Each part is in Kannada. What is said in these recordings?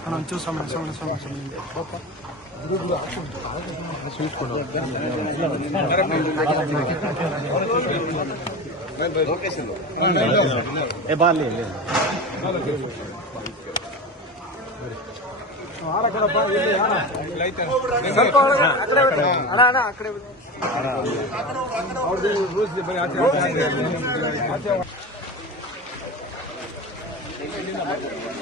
ಅಣ್ಣ ಒಂಚೂರು ಸಮಯ ಸಮಯ ಸಮಯ ಸಮಯ ಸ್ವಲ್ಪ ಒಳಗೆ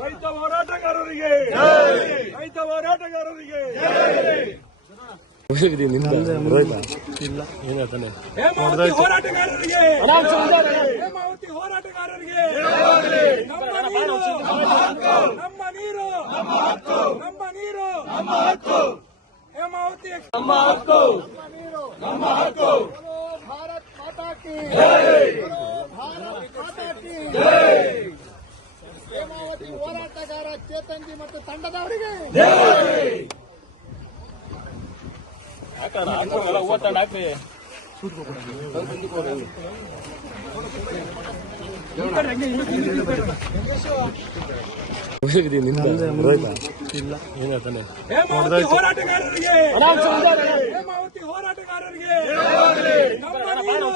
ರೈತ ಹೋರಾಟಗಾರರಿಗೆ. ರೈತ ಹೋರಾಟಗಾರರಿಗೆ. ಹೋರಾಟಗಾರರಿಗೆ. ಹೇಮಾವತಿ ಹೋರಾಟಗಾರರಿಗೆ. ನಮ್ಮ ನೀರು. ನಮ್ಮ ನೀರು. ನಮ್ಮ ನೀರು. ಹೇಮಾವತಿ ನಮ್ಮ ಹಕ್ಕು. ನಮ್ಮ ಹಕ್ಕು. ಚೇತನ್ಜಿ ಮತ್ತು ತಂಡದವರಿಗೆ ಹೋರಾಟಗಾರರಿಗೆ ನಮ್ಮ ನೀರು.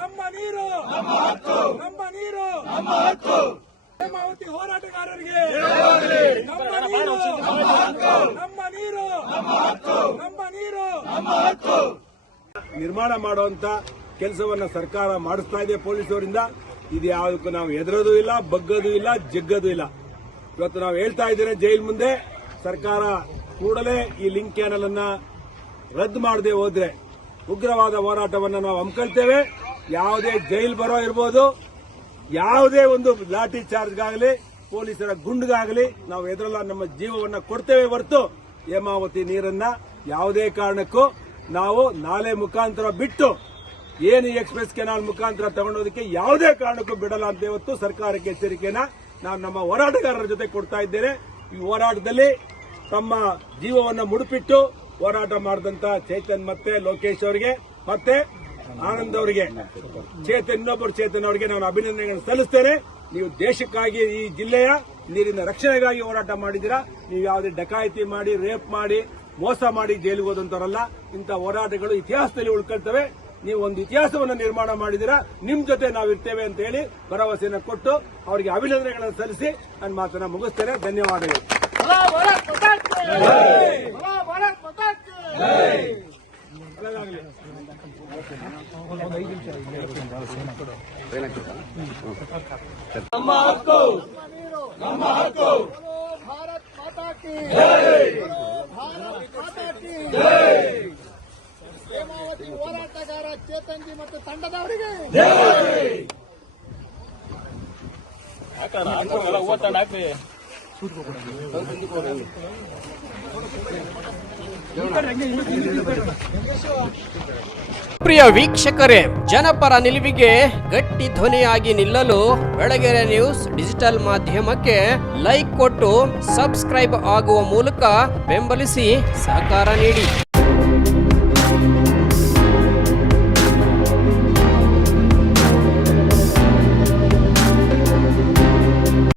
ನಮ್ಮ ನೀರು. ನಮ್ಮ ನೀರು ಹೇಮಾವತಿ ಹೋರಾಟಗಾರರಿಗೆ. ನಮ್ಮ ನೀರು ನಮ್ಮ ನೀರು ನಮ್ಮ ನೀರು. ನಿರ್ಮಾಣ ಮಾಡುವಂತ ಕೆಲಸವನ್ನ ಸರ್ಕಾರ ಮಾಡಿಸ್ತಾ ಇದೆ ಪೊಲೀಸರಿಂದ. ಇದು ಯಾವುದಕ್ಕೂ ನಾವು ಎದುರೋದು ಇಲ್ಲ ಬಗ್ಗೋದು ಇಲ್ಲ ಜಗ್ಗೋದು ಇಲ್ಲ. ಇವತ್ತು ನಾವು ಹೇಳ್ತಾ ಇದ್ದೇನೆ ಜೈಲ್ ಮುಂದೆ. ಸರ್ಕಾರ ಕೂಡಲೇ ಈ ಲಿಂಕ್ ಕ್ಯಾನಲ್ ಅನ್ನ ರದ್ದು ಮಾಡದೆ ಹೋದ್ರೆ ಉಗ್ರವಾದ ಹೋರಾಟವನ್ನು ನಾವು ಹಮ್ಮಿಕೊಳ್ತೇವೆ. ಯಾವುದೇ ಜೈಲ್ ಬರೋ ಇರ್ಬೋದು. ಯಾವುದೇ ಒಂದು ಲಾಠಿ ಚಾರ್ಜ್ಗಾಗಲಿ, ಪೊಲೀಸರ ಗುಂಡ್ಗಾಗಲಿ, ನಾವು ಎದುರಲ್ಲ ನಮ್ಮ ಜೀವವನ್ನ ಕೊಡ್ತೇವೆ ಹೊರತು ಹೇಮಾವತಿ ನೀರನ್ನ ಯಾವುದೇ ಕಾರಣಕ್ಕೂ ನಾವು ನಾಲೆ ಮುಖಾಂತರ ಬಿಟ್ಟು ಏನು ಎಕ್ಸ್ಪ್ರೆಸ್ ಕೆನಾಲ್ ಮುಖಾಂತರ ತಗೊಂಡೋದಕ್ಕೆ ಯಾವುದೇ ಕಾರಣಕ್ಕೂ ಬಿಡಲ್ಲ ಅಂತ ಇವತ್ತು ಸರ್ಕಾರಕ್ಕೆ ಎಚ್ಚರಿಕೆಯನ್ನ ನಾನು ನಮ್ಮ ಹೋರಾಟಗಾರರ ಜೊತೆ ಕೊಡ್ತಾ ಇದ್ದೇನೆ. ಈ ಹೋರಾಟದಲ್ಲಿ ತಮ್ಮ ಜೀವವನ್ನು ಮುಡುಪಿಟ್ಟು ಹೋರಾಟ ಮಾಡಿದಂತ ಚೇತನ್ ಮತ್ತೆ ಲೋಕೇಶ್ ಅವರಿಗೆ. ಮತ್ತೆ ಆನಂದ್ ಅವರಿಗೆ ಚೇತನ್ ಇನ್ನೊಬ್ಬರು ಚೇತನ್ ಅವರಿಗೆ ನಾನು ಅಭಿನಂದನೆಗಳನ್ನು ಸಲ್ಲಿಸ್ತೇನೆ ನೀವು ದೇಶಕ್ಕಾಗಿ ಈ ಜಿಲ್ಲೆಯ ನೀರಿನ ರಕ್ಷಣೆಗಾಗಿ ಹೋರಾಟ ಮಾಡಿದ್ದೀರಾ ನೀವು ಯಾವುದೇ ಡಕಾಯಿತಿ ಮಾಡಿ ರೇಪ್ ಮಾಡಿ ಮೋಸ ಮಾಡಿ ಜೈಲಿಗೆ ಹೋದಂತವರಲ್ಲ ಇಂಥ ಹೋರಾಟಗಳು ಇತಿಹಾಸದಲ್ಲಿ ಉಳ್ಕೊಳ್ತವೆ ನೀವು ಒಂದು ಇತಿಹಾಸವನ್ನು ನಿರ್ಮಾಣ ಮಾಡಿದಿರಾ ನಿಮ್ ಜೊತೆ ನಾವು ಇರ್ತೇವೆ ಅಂತ ಹೇಳಿ ಭರವಸೆಯನ್ನು ಕೊಟ್ಟು ಅವರಿಗೆ ಅಭಿನಂದನೆಗಳನ್ನು ಸಲ್ಲಿಸಿ ನನ್ನ ಮಾತನ್ನ ಮುಗಿಸ್ತೇನೆ ಧನ್ಯವಾದಗಳು ಭಾರತ್ ಮಾತಾ ಕಿ ಭಾರತ್ ಮಾತಾ ಕಿ ಹೇಮಾವತಿ ಹೋರಾಟಗಾರ ಚೇತನ್ಜಿ ಮತ್ತು ತಂಡದವರಿಗೆ ಪ್ರಿಯ ವೀಕ್ಷಕರೇ, ಜನಪರ ನಿಲುವಿಗೆ ಗಟ್ಟಿ ಧ್ವನಿಯಾಗಿ ನಿಲ್ಲಲು ಬೆಳಗೆರೆ ನ್ಯೂಸ್ ಡಿಜಿಟಲ್ ಮಾಧ್ಯಮಕ್ಕೆ ಲೈಕ್ ಕೊಟ್ಟು ಸಬ್ಸ್ಕ್ರೈಬ್ ಆಗುವ ಮೂಲಕ ಬೆಂಬಲಿಸಿ ಸಹಕಾರ ನೀಡಿ.